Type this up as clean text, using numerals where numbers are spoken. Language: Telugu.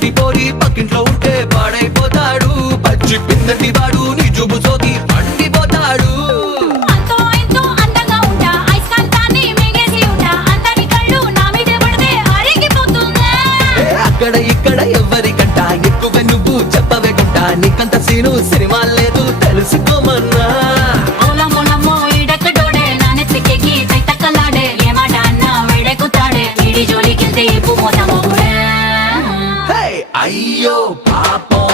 చిన్నటి పోరి పక్కింట్లో ఉంటే పాడైపోతాడు. పచ్చి పిందటి వాడు నీ చూపు సోకి పండిపోతాడు. అంతో ఇంతో అందంగా ఉంటా, ఐస్కాంతాన్ని మింగేసి ఉంటా, అందరి కళ్ళు నా మీదే పడితే అరిగిపోతుందా. అక్కడ ఇక్కడ ఎవరికంట ఎక్కువ నువ్వు చెప్పవే గుంట. నీకంత సీను సినిమా లేదు తెలుసుకోమన్నా. ఓలమ్మో ఈడెక్కడోడే నా నెత్తికెక్కి తైతక్కలాడే, ఏ మాట అన్నా వేడెక్కుతాడే, వీడి జోలికెళ్తే ఇప్పు మోతామో కూడా. అయ్యో పాపం